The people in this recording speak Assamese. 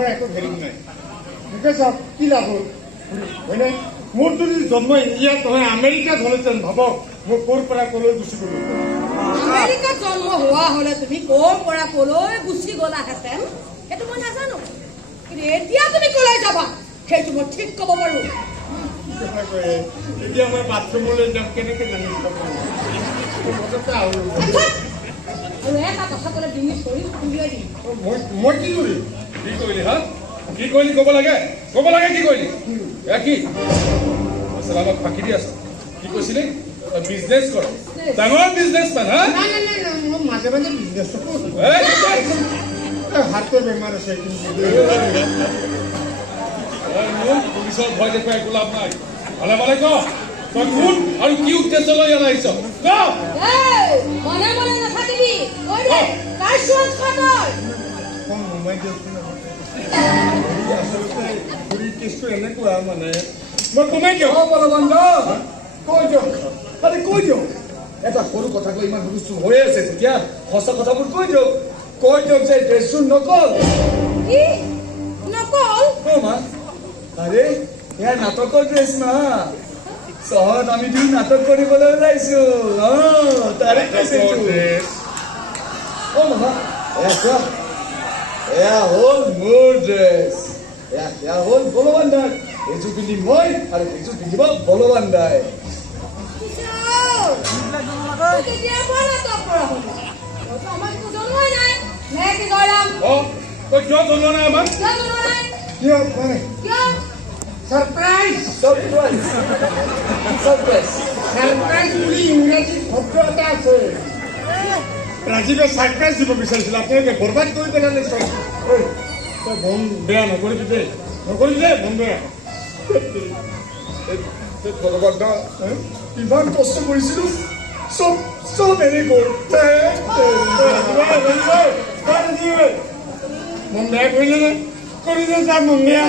মই একো হেৰি নাই মোকে চাওক কি লাভ হ'ল হয়নে মোৰ যদি জন্ম ইণ্ডিয়াত নহয় আমেৰিকাত হ'লেহেঁতেন ভাবক মই ক'ৰ পৰা ক'লৈ গুচি গ'লো আমেৰিকাত জন্ম হোৱা হ'লে তুমি ক'ৰ পৰা ক'লৈ গুচি গ'লাহেঁতেন সেইটো মই নাজানো কিন্তু এতিয়া তুমি ক'লৈ যাবা সেইটো মই ঠিক ক'ব পাৰোঁ এতিয়া মই বাথৰুমলৈ যাম কেনেকৈ জানিম আৰু এটা কথা ক'লে ডিঙি চৰি উলিয়াই দিম মই কি কৰিম কি কৰিলি হা কি কৰিলি ক'ব লাগে কি কৰিলি কি আমাক ফাঁকি দি আছ কি কৈছিলি বিজনেছ কৰ ডাঙৰ বিজনেছমেন হা মই মাজে মাজে বিজনেছ হাতৰ বেমাৰ আছে পুলিচৰ ভয় দেখুৱাই একো লাভ নাই ভালে ভালে ক তই কোন আৰু কি উদ্দেশ্য লৈ ইয়াত আহিছ মনে মনে নাথাকিবি তাৰ চোৱাত খাতৰ আচলতে খুৰী কেছটো এনেকুৱা মানে মই কমাই দিয়ক বলবন্ধ কৈ দিয়ক আৰে কৈ দিয়ক এটা সৰু কথা কৈ ইমান হুলস্থুল হৈ আছে তেতিয়া সঁচা কথাবোৰ কৈ দিয়ক যে ড্ৰেছটো নকল কি নকল মা আৰে এয়া নাটকৰ ড্ৰেছ না চহৰত আমি দুই নাটক কৰিবলৈ ওলাইছো তাৰে ড্ৰেছ মামা এয়া হ'ল মোৰ ড্ৰেছ এয়া হ'ল বলৱান দাই এইযোৰ পিন্ধিম মই আৰু এইযোৰ পিন্ধিব বলৱান দাই তই কিয় জনোৱা নাই আমাক কিয় মানে সাৰপ্ৰাইজ বুলি ইংৰাজীত শব্দ এটা আছে ৰাজীৱে সাৰপ্ৰাইজ দিব বিচাৰিছিল আপোনালোকে বৰবাদ কৰি পেলালে চব তই মন বেয়া নকৰিবি দেই মন বেয়া ভগৱান দা ইমান কষ্ট কৰিছিলো চব এৰি গ'ল মন বেয়া কৰিলে যাম মন বেয়া